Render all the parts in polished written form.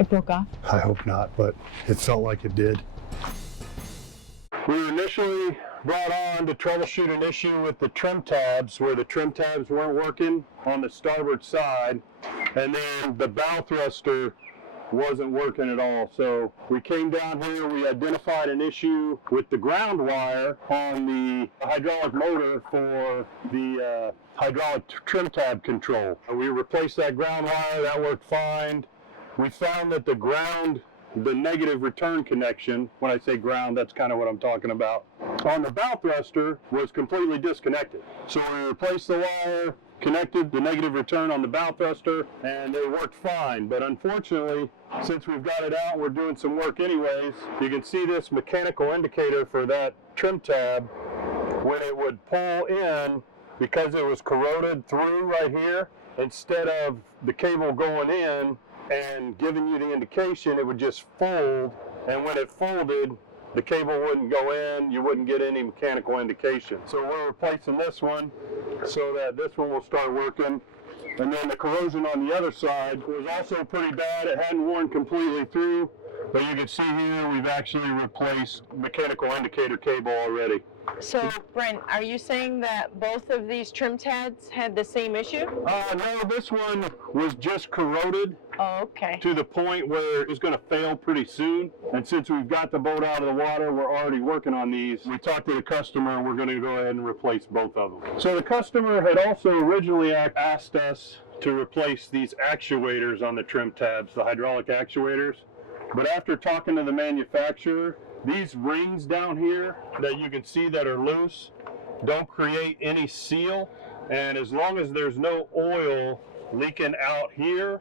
It broke off? I hope not, but it felt like it did. We were initially brought on to troubleshoot an issue with the trim tabs, where the trim tabs weren't working on the starboard side, and then the bow thruster wasn't working at all. So we came down here, we identified an issue with the ground wire on the hydraulic motor for the hydraulic trim tab control. We replaced that ground wire, that worked fine. We found that the negative return connection, when I say ground, that's kind of what I'm talking about, on the bow thruster was completely disconnected. So we replaced the wire, connected the negative return on the bow thruster, and it worked fine. But unfortunately, since we've got it out, we're doing some work anyways. You can see this mechanical indicator for that trim tab. When it would pull in, because it was corroded through right here, instead of the cable going in and giving you the indication, it would just fold, and when it folded, the cable wouldn't go in, you wouldn't get any mechanical indication. So we're replacing this one so that this one will start working. And then the corrosion on the other side was also pretty bad. It hadn't worn completely through, but you can see here we've actually replaced mechanical indicator cable already. So, Brent, are you saying that both of these trim tabs had the same issue? No, this one was just corroded. Oh, okay. To the point where it's going to fail pretty soon. And since we've got the boat out of the water, we're already working on these. We talked to the customer, and we're going to go ahead and replace both of them. So the customer had also originally asked us to replace these actuators on the trim tabs, the hydraulic actuators. But after talking to the manufacturer, these rings down here that you can see that are loose don't create any seal. And as long as there's no oil leaking out here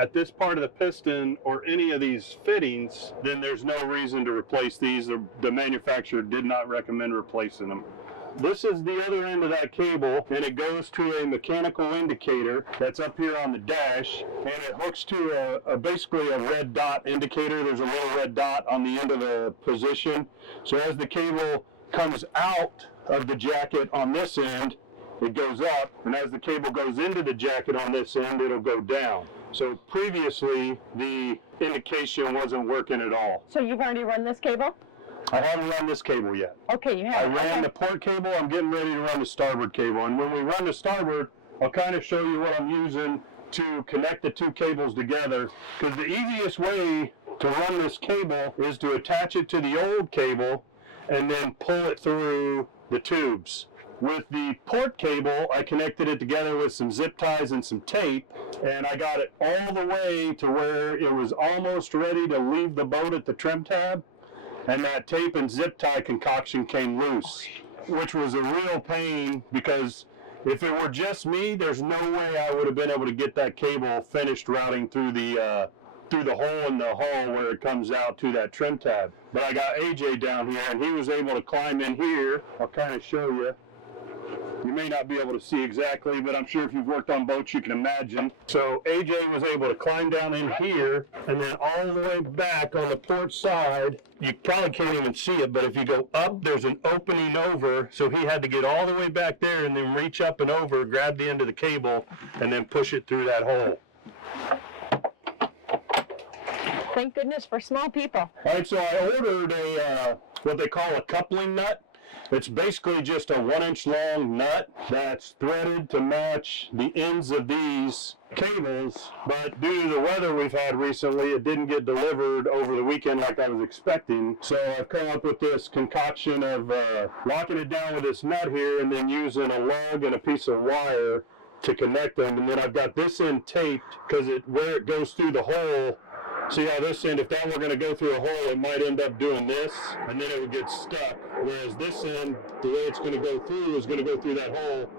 at this part of the piston or any of these fittings, then there's no reason to replace these. The manufacturer did not recommend replacing them. This is the other end of that cable, and it goes to a mechanical indicator that's up here on the dash, and it hooks to basically a red dot indicator. There's a little red dot on the end of the position. So as the cable comes out of the jacket on this end, it goes up, and as the cable goes into the jacket on this end, it'll go down. So previously, the indication wasn't working at all. So you've already run this cable? I haven't run this cable yet. Okay, you have. I ran the port cable. I'm getting ready to run the starboard cable. And when we run the starboard, I'll kind of show you what I'm using to connect the two cables together. Because the easiest way to run this cable is to attach it to the old cable and then pull it through the tubes. With the port cable, I connected it together with some zip ties and some tape, and I got it all the way to where it was almost ready to leave the boat at the trim tab, and that tape and zip tie concoction came loose, which was a real pain, because if it were just me, there's no way I would have been able to get that cable finished routing through the hole in the hull where it comes out to that trim tab. But I got AJ down here, and he was able to climb in here. I'll kind of show you. You may not be able to see exactly, but I'm sure if you've worked on boats, you can imagine. So AJ was able to climb down in here, and then all the way back on the port side, you probably can't even see it, but if you go up, there's an opening over, so he had to get all the way back there and then reach up and over, grab the end of the cable, and then push it through that hole. Thank goodness for small people. All right, so I ordered a what they call a coupling nut. It's basically just a 1-inch long nut that's threaded to match the ends of these cables, but due to the weather we've had recently, it didn't get delivered over the weekend like I was expecting. So I've come up with this concoction of locking it down with this nut here and then using a lug and a piece of wire to connect them. And then I've got this end taped because where it goes through the hole, see how this end, if that were going to go through a hole, it might end up doing this, and then it would get stuck. Whereas this end, the way it's going to go through is going to go through that hole.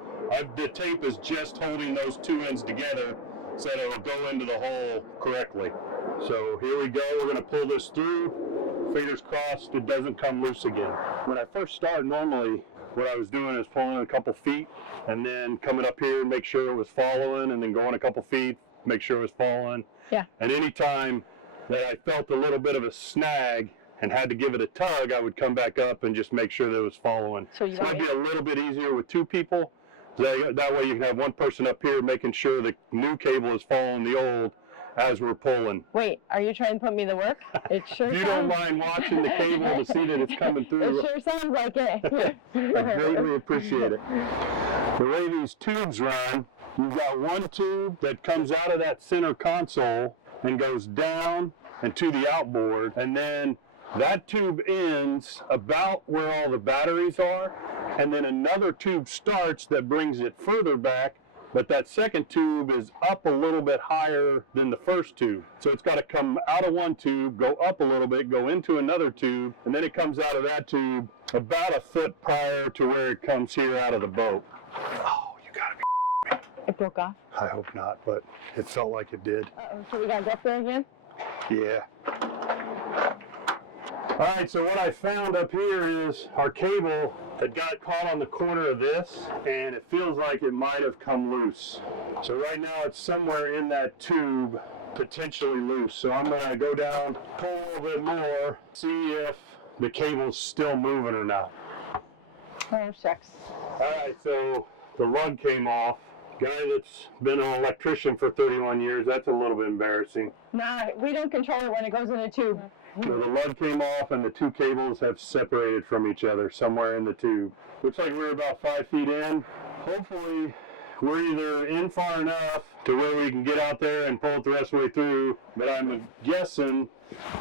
The tape is just holding those two ends together so that it will go into the hole correctly. So here we go. We're going to pull this through. Fingers crossed it doesn't come loose again. When I first started, normally what I was doing is pulling a couple feet and then coming up here and make sure it was following, and then going a couple feet, make sure it was following. Yeah. And anytime that I felt a little bit of a snag and had to give it a tug, I would come back up and just make sure that it was following. So it might be a little bit easier with two people. That way you can have one person up here making sure the new cable is following the old, as we're pulling. Wait, are you trying to put me to work? It sure If you don't mind watching the cable to see that it's coming through, It sure sounds like it. I greatly appreciate it. The way these tubes run, you've got one tube that comes out of that center console and goes down and to the outboard, and then that tube ends about where all the batteries are, and then another tube starts that brings it further back, but that second tube is up a little bit higher than the first tube. So it's got to come out of one tube, go up a little bit, go into another tube, and then it comes out of that tube about a foot prior to where it comes here out of the boat. Oh, you gotta be. It broke off. I hope not, but it felt like it did. Uh-oh, so we gotta go up there again? Yeah. All right, so what I found up here is our cable that got caught on the corner of this, and it feels like it might have come loose. So right now it's somewhere in that tube, potentially loose. So I'm gonna go down, pull a little bit more, see if the cable's still moving or not. Oh, shucks. All right, so the lug came off. Guy that's been an electrician for 31 years, that's a little bit embarrassing. Nah, we don't control it when it goes in a tube. So the lug came off and the two cables have separated from each other somewhere in the tube. Looks like we're about 5 feet in. Hopefully we're either in far enough to where we can get out there and pull it the rest of the way through, but I'm guessing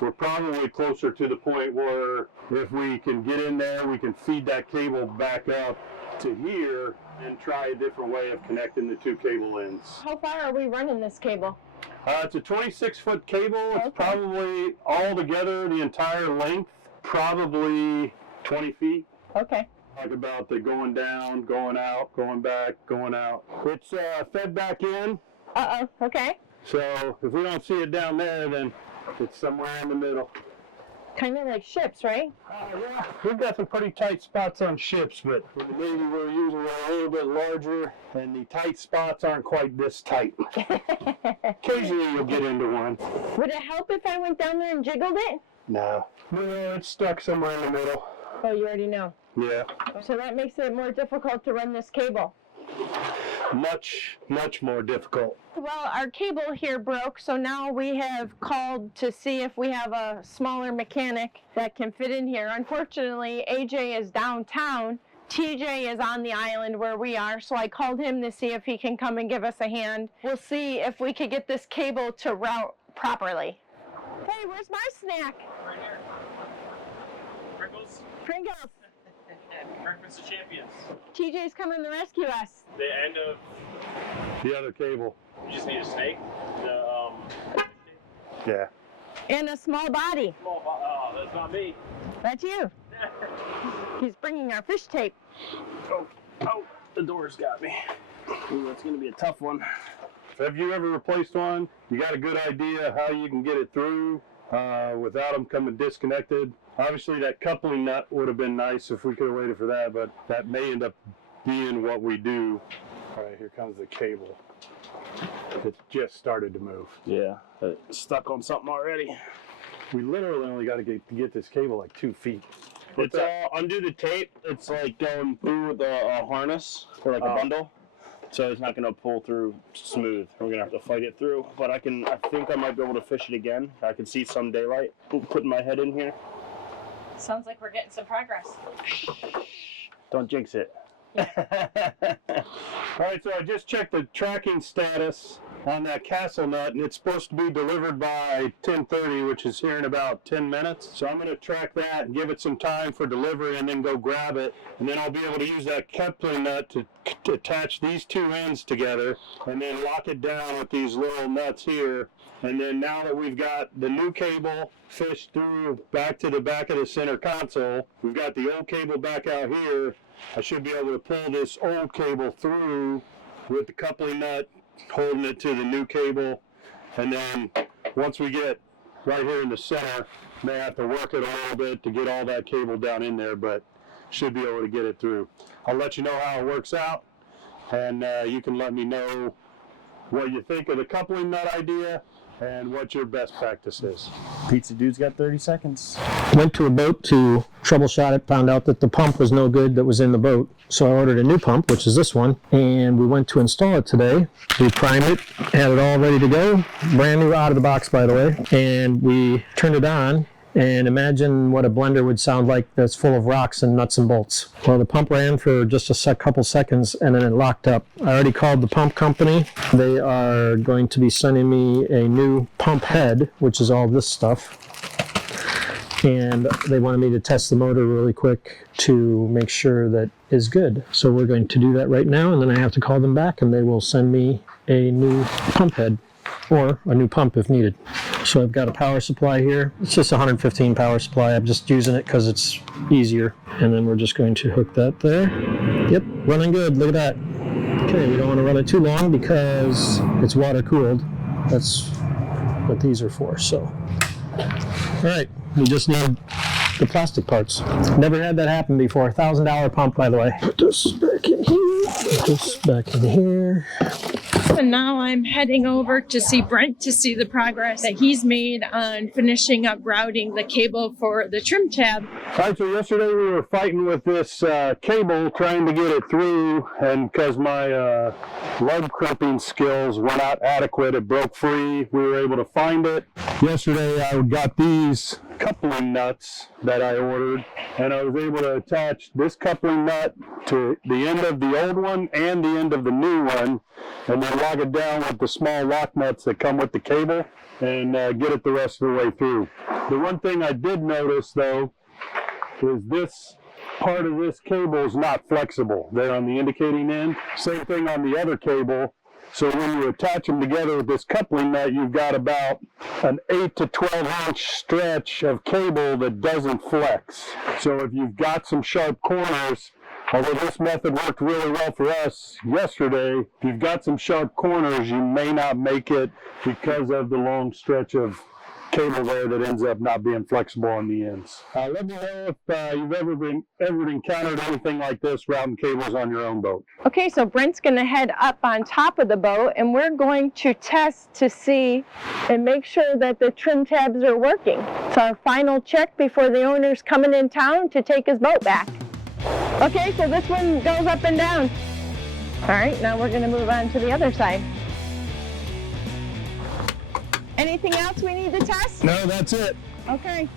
we're probably closer to the point where if we can get in there, we can feed that cable back up to here and try a different way of connecting the two cable ends. How far are we running this cable? It's a 26-foot cable. It's Okay. probably all together, the entire length, probably 20 feet. Okay. Talk about the going down, going out, going back, going out. It's fed back in, Uh-oh, okay. so if we don't see it down there, then it's somewhere in the middle. Kind of like ships, right? Yeah, we've got some pretty tight spots on ships, but with the Navy we're using one a little bit larger, and the tight spots aren't quite this tight. Occasionally you'll get into one. Would it help if I went down there and jiggled it? No, it's stuck somewhere in the middle. Oh, you already know. Yeah, So that makes it more difficult to run this cable. much more difficult. Well, our cable here broke, so now we have called to see if we have a smaller mechanic that can fit in here. Unfortunately, AJ is downtown. TJ is on the island where we are, so I called him to see if he can come and give us a hand. We'll see if we could get this cable to route properly. Hey, where's my snack? Right here. Pringles. Pringles. Breakfast of Champions. TJ's coming to rescue us. The end of. The other cable. You just need a snake. Yeah. And a small body. Oh, that's not me. That's you. He's bringing our fish tape. Oh, the door's got me. Ooh, that's gonna be a tough one. Have you ever replaced one? You got a good idea how you can get it through without them coming disconnected? Obviously that coupling nut would have been nice if we could have waited for that, but that may end up being what we do. All right, here comes the cable. It's just started to move. Yeah, it's stuck on something already. We literally only got to get this cable like 2 feet. It's undo the tape. It's like going through the harness or like a bundle, so it's not gonna pull through smooth. We're gonna have to fight it through. But I think I might be able to fish it again. I can see some daylight. Putting my head in here. Sounds like we're getting some progress. Don't jinx it. All right, so I just checked the tracking status on that castle nut, and it's supposed to be delivered by 10:30, which is here in about 10 minutes. So I'm going to track that and give it some time for delivery and then go grab it. And then I'll be able to use that coupling nut to attach these two ends together and then lock it down with these little nuts here. And then now that we've got the new cable fished through back to the back of the center console, we've got the old cable back out here. I should be able to pull this old cable through with the coupling nut holding it to the new cable, and then once we get right here in the center, may have to work it a little bit to get all that cable down in there, but should be able to get it through. I'll let you know how it works out, and you can let me know what you think of the coupling nut idea and what your best practice is. Pizza dude's got 30 seconds. Went to a boat to troubleshoot it, found out that the pump was no good that was in the boat. So I ordered a new pump, which is this one, and we went to install it today. We primed it, had it all ready to go, brand new out of the box, by the way, and we turned it on. And imagine what a blender would sound like that's full of rocks and nuts and bolts. Well, the pump ran for just a couple seconds and then it locked up. I already called the pump company. They are going to be sending me a new pump head, which is all this stuff. And they wanted me to test the motor really quick to make sure that is good. So we're going to do that right now, and then I have to call them back and they will send me a new pump head or a new pump if needed. So I've got a power supply here. It's just a 115 power supply. I'm just using it because it's easier. And then we're just going to hook that there. Yep, running good. Look at that. Okay, we don't want to run it too long because it's water cooled. That's what these are for. So, all right, we just need the plastic parts. Never had that happen before. $1,000 pump, by the way. Put this back in here. Put this back in here. And now I'm heading over to see Brent to see the progress that he's made on finishing up routing the cable for the trim tab. All right, so yesterday we were fighting with this cable, trying to get it through, and because my lug crimping skills were not adequate, it broke free. We were able to find it. Yesterday I got these coupling nuts that I ordered, and I was able to attach this coupling nut to the end of the old one and the end of the new one, and then lock it down with the small lock nuts that come with the cable, and get it the rest of the way through. The one thing I did notice though is this part of this cable is not flexible there on the indicating end. Same thing on the other cable. So when you attach them together with this coupling nut, you've got about an 8 to 12 inch stretch of cable that doesn't flex. So if you've got some sharp corners, although this method worked really well for us yesterday, if you've got some sharp corners, you may not make it because of the long stretch of cable there that ends up not being flexible on the ends. Let me know if you've ever encountered anything like this routing cables on your own boat. Okay, so Brent's gonna head up on top of the boat and we're going to test to see and make sure that the trim tabs are working. It's our final check before the owner's coming in town to take his boat back. Okay, so this one goes up and down. All right, now we're gonna move on to the other side. Anything else we need to test? No, that's it. Okay.